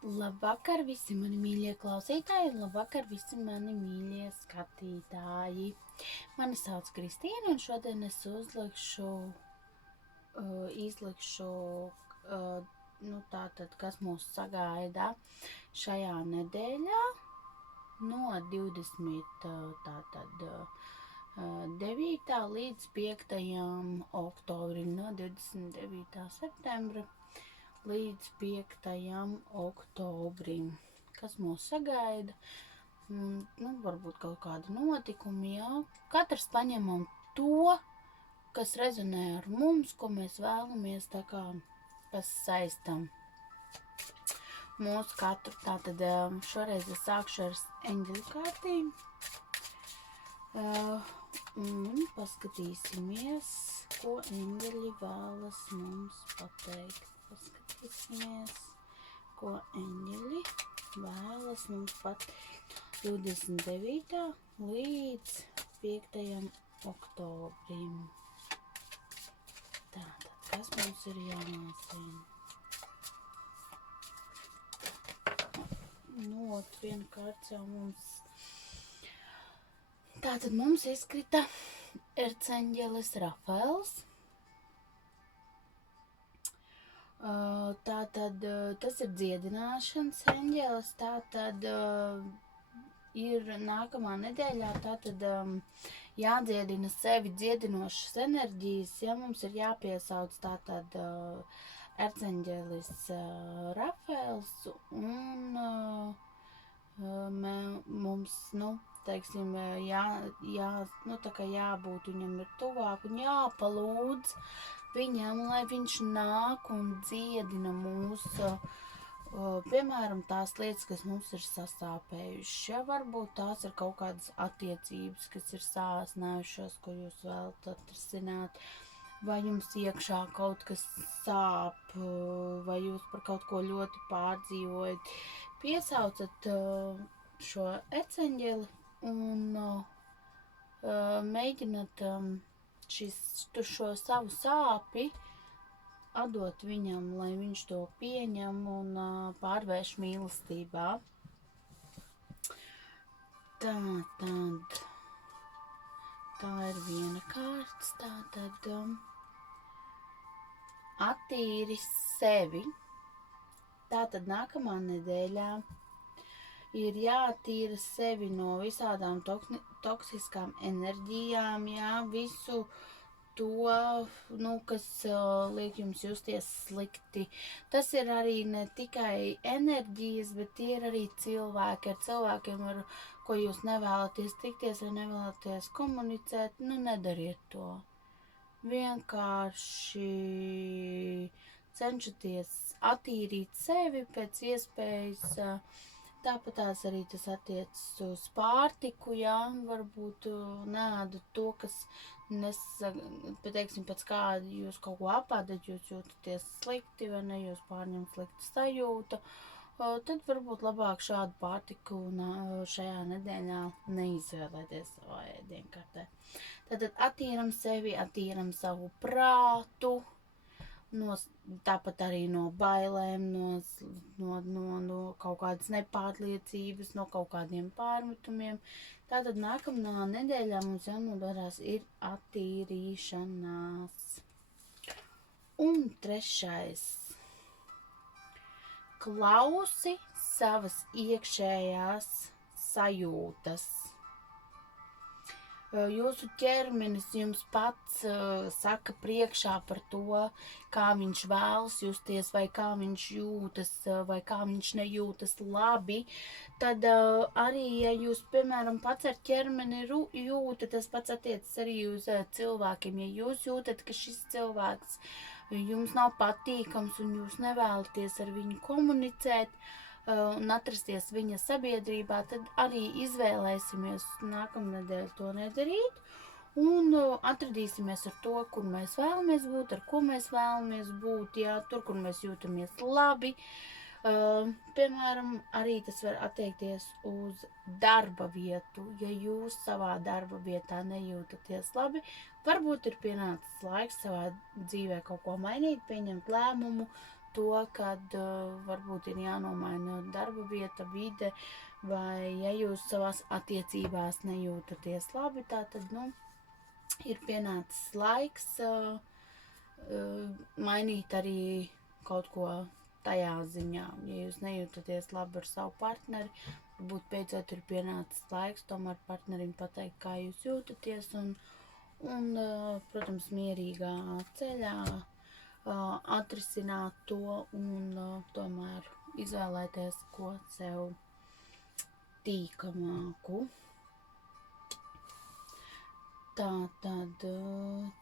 Labvakar visi mani mīļie klausītāji un labvakar visi mani mīļie skatītāji. Mani sauc Kristīna un šodien es izlikšu, tātad, kas mūs sagaida šajā nedēļā no 9. līdz 5. oktobrim, no 29. septembra līdz 5. oktobrim, kas mūs sagaida, varbūt kaut kādi notikumi, jā. Katrs paņemam to, kas rezonē ar mums, ko mēs vēlamies, tā kā, kas saistam mūsu katru. Tātad šoreiz es sākšu ar eņģeļu kārtīm, un paskatīsimies, ko eņģeļi vēlas mums pateikt. Paskatīsimies, ko eņģeļi vēlas mums pateikt 29. līdz 5. oktobrim. Tātad, kas mums ir jāmācina? Vienkārt jau mums. Tātad mums izkrita erceņģelis Rafaels. Tātad tas ir dziedināšanas eņģelis, tātad ir nākamā nedēļā, tātad jādziedina sevi dziedinošas enerģijas, ja mums ir jāpiesauc tātad erceņģelis Rafaels un mums, teiksim, jābūt viņam ir tuvāk un jāpalūdz viņam, lai viņš nāk un dziedina mūsu, piemēram, tās lietas, kas mums ir sasāpējušas. Ja varbūt tās ir kaut kādas attiecības, kas ir sāsnējušas, ko jūs vēlat atrisināt, vai jums iekšā kaut kas sāp, vai jūs par kaut ko ļoti pārdzīvojat. Piesaucat šo erceņģeli un mēģināt šo savu sāpi atdot viņam, lai viņš to pieņem un pārvērš mīlestībā. Tā ir viena kārtas, tātad attīri sevi. Tātad nākamā nedēļā ir jātīra sevi no visādām toksiskām enerģijām, jā, visu to, kas liek jums justies slikti. Tas ir arī ne tikai enerģijas, bet tie ir arī cilvēki. Ar cilvēkiem, ar ko jūs nevēlaties tikties vai nevēlaties komunicēt, nedariet to. Vienkārši cenšaties attīrīt sevi pēc iespējas. Tāpat tās arī tas attiecas uz pārtiku, jā, varbūt neēdat to, kas teiksim, pēc kāda jūs kaut ko apēdat, jūs jūtaties slikti vai ne, jūs pārņem slikta sajūta, tad varbūt labāk šādu pārtiku šajā nedēļā neizvēlēties savā ēdienkartē. Tātad attīram sevi, attīram savu prātu, tāpat arī no bailēm, no kaut kādas nepārliecības, no kaut kādiem pārmetumiem. Tātad nākamā nedēļā mums jānodarās ir attīrīšanās. Un 3. Klausi savas iekšējās sajūtas. Jūsu ķermenis jums pats saka priekšā par to, kā viņš vēlas justies, vai kā viņš jūtas, vai kā viņš nejūtas labi. Tad arī, ja jūs, piemēram, pats ar ķermeni jūtat, tas pats attiecas arī uz cilvēkiem. Ja jūs jūtat, ka šis cilvēks jums nav patīkams un jūs nevēlaties ar viņu komunicēt, un atrasties viņa sabiedrībā, tad arī izvēlēsimies nākamnedēļ to nedarīt un atradīsimies ar to, kur mēs vēlamies būt, ar ko mēs vēlamies būt, jā, tur, kur mēs jūtamies labi. Piemēram, arī tas var attiekties uz darba vietu. Ja jūs savā darba vietā nejūtaties labi, varbūt ir pienācis laiks savā dzīvē kaut ko mainīt, pieņemt lēmumu, to, kad varbūt ir jānomaina darba vieta, vide, vai ja jūs savās attiecībās nejūtaties labi, tātad, ir pienācis laiks mainīt arī kaut ko tajā ziņā. Ja jūs nejūtaties labi ar savu partneri, varbūt beidzot ir pienācis laiks tomēr partnerim pateikt, kā jūs jūtaties un protams, mierīgā ceļā atrisināt to un tomēr izvēlēties ko sev tīkamāku. Tātad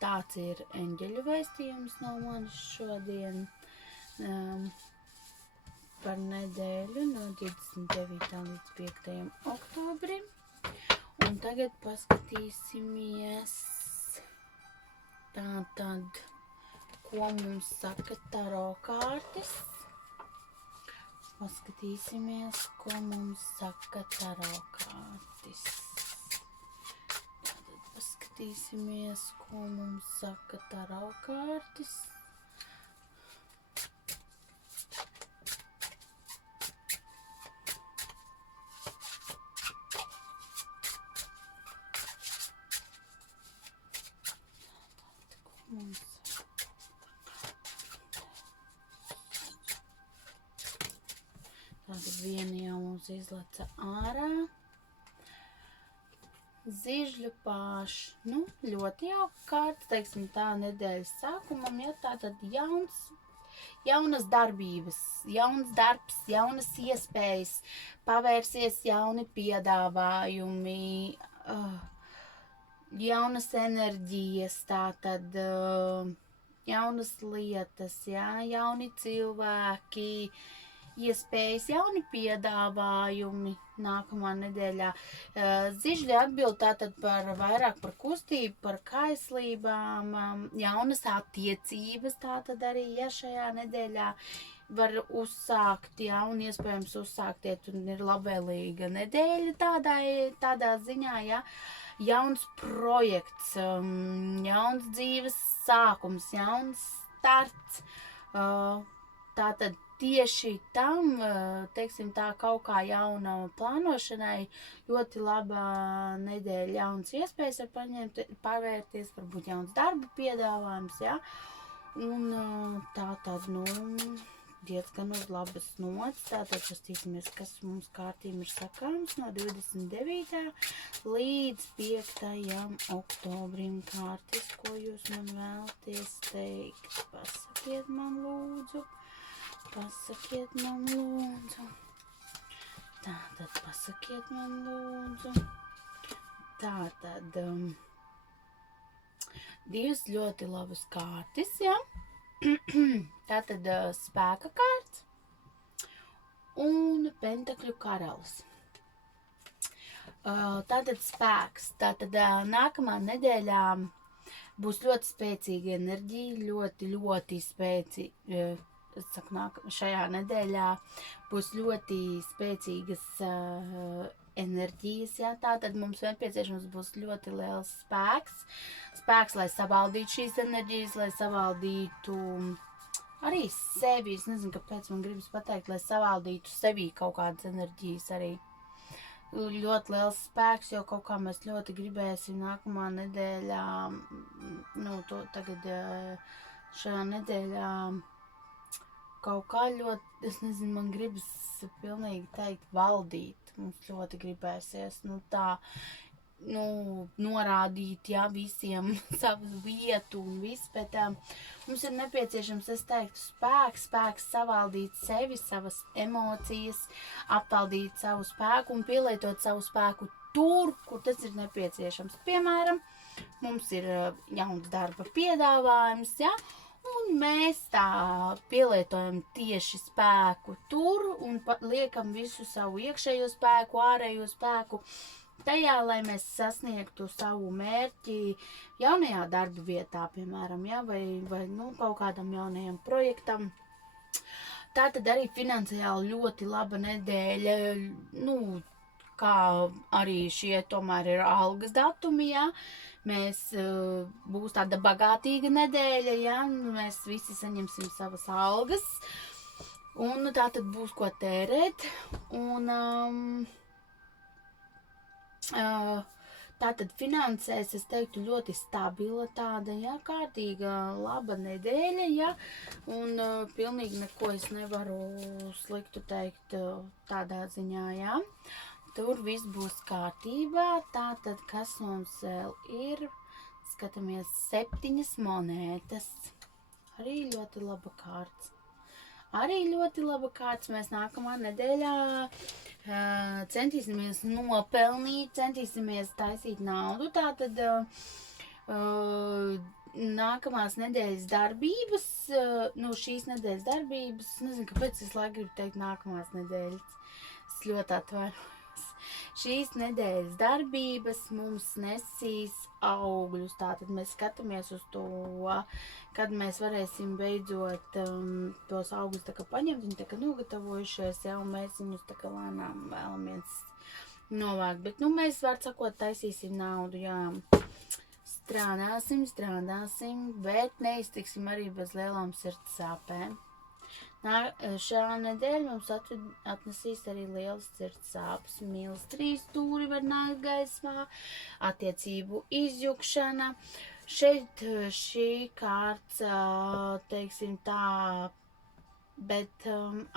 tāds ir eņģeļu vēstījums no manis šodien par nedēļu no 29. līdz 5. oktobrim. Un tagad paskatīsimies tātad, ko mums saka taro kārtas. Paskatīsimies, ko mums saka taro kārtas. Tātad paskatīsimies, ko mums saka taro kārtas. Tātad viena jau mums izleca ārā. Zižļu pāši, ļoti jauka kārta, teiksim tā, nedēļas sākumam, ja tātad jaunas darbības, jauns darbs, jaunas iespējas, pavērsies jauni piedāvājumi, jaunas enerģijas, tātad jaunas lietas, jauni cilvēki, iespējas, jauni piedāvājumi nākamā nedēļā. Zižļi atbild tātad vairāk par kustību, par kaislībām, jaunas attiecības, tātad arī, ja šajā nedēļā var uzsākt, un iespējams uzsāktiet, un ir labvēlīga nedēļa tādā ziņā, jauns projekts, jauns dzīves sākums, jauns starts, tātad tieši tam, teiksim tā, kaut kā jauna plānošanai, ļoti laba nedēļa, jauns iespējas var paņemt, pavērties, varbūt jauns darba piedāvājums, un tātad, diezgan uz labas nots, tātad pastīsimies, kas mums kārtīm ir sakāms no 29. līdz 5. oktobrim kārtis, ko jūs man vēlaties teikt, pasakiet man lūdzu. Tātad pasakiet man lūdzu. Tātad divas ļoti labas kārtas, Tātad spēka kārts un pentakļu karalis. Tātad spēks. Tātad nākamā nedēļā būs ļoti spēcīga enerģija, ļoti spēcīga. Šajā nedēļā būs ļoti spēcīgas enerģijas, tātad mums nepieciešams būs ļoti liels spēks, lai savaldītu šīs enerģijas, lai savaldītu arī sevi, es nezinu, kāpēc man gribas pateikt, lai savaldītu sevī kaut kādas enerģijas arī. Ļoti liels spēks, jo kaut kā mēs ļoti gribēsim nākamā nedēļā, tagad šajā nedēļā kaut kā ļoti, es nezinu, man gribas pilnīgi teikt valdīt, mums ļoti gribēsies, norādīt, visiem savu vietu un viss, bet mums ir nepieciešams, es teiktu, spēks savaldīt sevi, savas emocijas, apvaldīt savu spēku un pielietot savu spēku tur, kur tas ir nepieciešams. Piemēram, mums ir jauns darba piedāvājums, un mēs tā pielietojam tieši spēku tur un liekam visu savu iekšējo spēku, ārējo spēku tajā, lai mēs sasniegtu savu mērķi jaunajā darba vietā, piemēram, vai kaut kādam jaunajam projektam. Tātad arī finansiāli ļoti laba nedēļa, kā arī šie tomēr ir algas datumi, ja, mēs būs tāda bagātīga nedēļa, ja, mēs visi saņemsim savas algas, un tā tad būs ko tērēt, un tātad finansēs, es teiktu, ļoti stabila tāda, ja, kārtīga, laba nedēļa, ja, un pilnīgi neko es nevaru sliktu teikt tādā ziņā, ja. Tur viss būs kārtībā, tātad, kas mums vēl ir, skatāmies 7 monētas, arī ļoti laba kārts. Arī ļoti laba kārts, mēs nākamā nedēļā centīsimies nopelnīt, centīsimies taisīt naudu, tātad nākamās nedēļas darbības, šīs nedēļas darbības, nezinu, kāpēc es laiku gribu teikt nākamās nedēļas, es ļoti atvainojos. Šīs nedēļas darbības mums nesīs augļus, tātad mēs skatāmies uz to, kad mēs varēsim beidzot tos augļus tā kā paņemt, viņi tā kā nogatavojušies, ja, un mēs viņus tā kā lēnām vēlamies novākt, bet, mēs var sakot, taisīsim naudu, jā, strādāsim, bet neiztiksim arī bez lielām sirds sāpēm. Šā nedēļa mums atnesīs arī lielas sirds sāpes, mīlas 3 stūri var nākt gaismā, attiecību izjukšana. Šeit šī kārts, teiksim tā, bet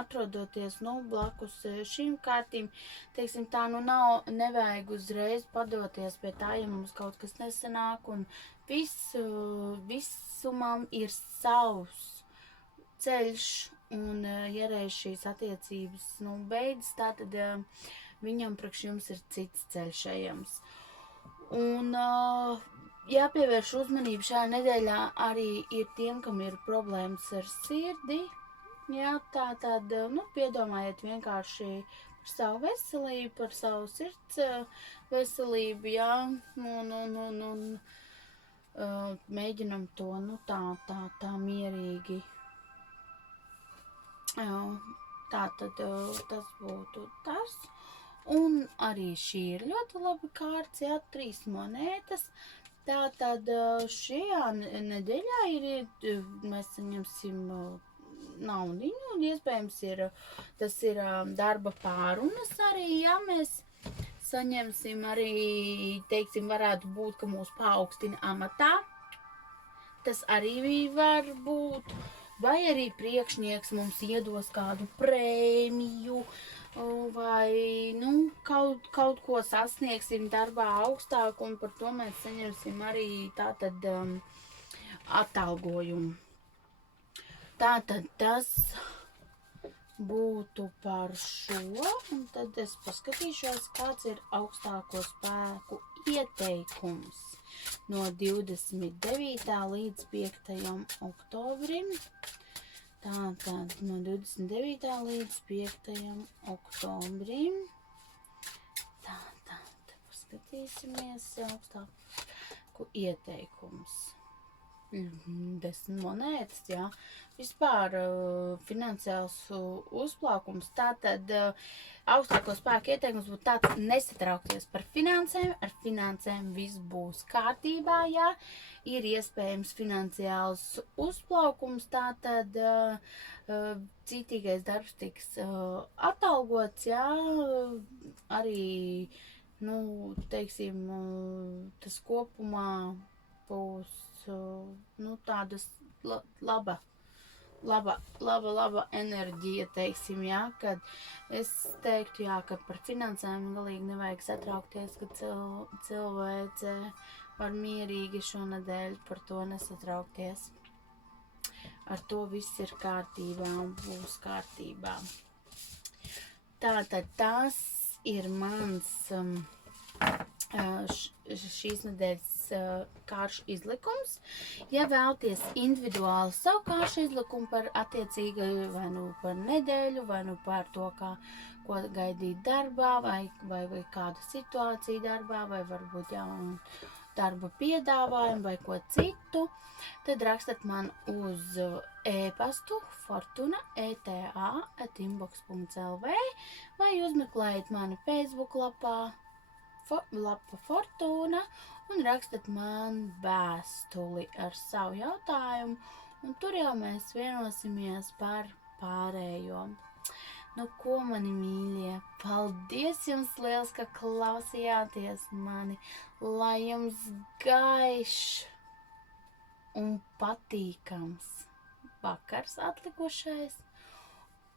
atrodoties, blakus šīm kārtīm, teiksim tā, nevajag uzreiz padoties pie tā, ja mums kaut kas nesanāk, un visumam ir savs ceļš, un ja reiz šīs attiecības beidzas, tātad viņam priekš jums ir cits ceļš ejams. Un jāpievērš uzmanību šajā nedēļā arī ir tiem, kam ir problēmas ar sirdi. Jā, tātad, piedomājiet vienkārši par savu veselību, par savu sirds veselību, jā, un mēģinam to, tā mierīgi. Tātad tas būtu tas, un arī šī ir ļoti laba kārts, jā, 3 monētas, tātad šajā nedēļā mēs saņemsim naudiņu, un iespējams tas ir darba pārunas arī, jā, mēs saņemsim arī, teiksim, varētu būt, ka mūs paaugstina amatā, tas arī var būt. Vai arī priekšnieks mums iedos kādu prēmiju, vai, kaut ko sasniegsim darbā augstāk, un par to mēs saņemsim arī tātad atalgojumu. Tātad tas būtu par šo, un tad es paskatīšos, kāds ir augstāko spēku ieteikums no 29. līdz 5. oktobrim. Tātad no 29. līdz 5. oktobrim. Tātad paskatīsimies augstāko ieteikums. 10 monētas, jā. Vispār finansiāls uzplaukums, tātad augstāko spēku ieteikums būtu tāds nesatraukties par finansēm, ar finansēm viss būs kārtībā, jā, ir iespējams finansiāls uzplaukums, tātad citīgais darbs tiks atalgots, jā, arī, teiksim, tas kopumā būs tādas laba enerģija, teiksim, jā, kad es teiktu, jā, ka par finansēm galīgi nevajag satraukties, ka cilvēce var mierīgi šonadēļ par to nesatraukties. Ar to viss ir kārtībā un būs kārtībā. Tātad tas ir mans šīs nedēļas kāršu izlikums. Ja vēlties individuāli savu kāršu izlikumu par attiecīgi vai par nedēļu, vai par to, ko gaidīt darbā, vai kādu situāciju darbā, vai varbūt darba piedāvājumu vai ko citu, tad rakstat man uz e-pastu fortuna@inbox.lv vai uzmeklējiet mani Facebook lapā lapa Fortuna un rakstat man vēstuli ar savu jautājumu, un tur jau mēs vienosimies par pārējo. Nu, ko mani mīļie, paldies jums liels, ka klausījāties mani, lai jums gaišs un patīkams vakars atlikušais,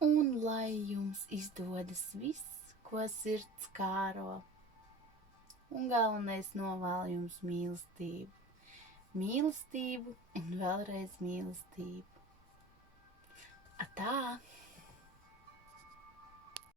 un lai jums izdodas viss, ko sirds kāro. Un galvenais novēlu jums mīlestību. Mīlestību un vēlreiz mīlestību. Atā!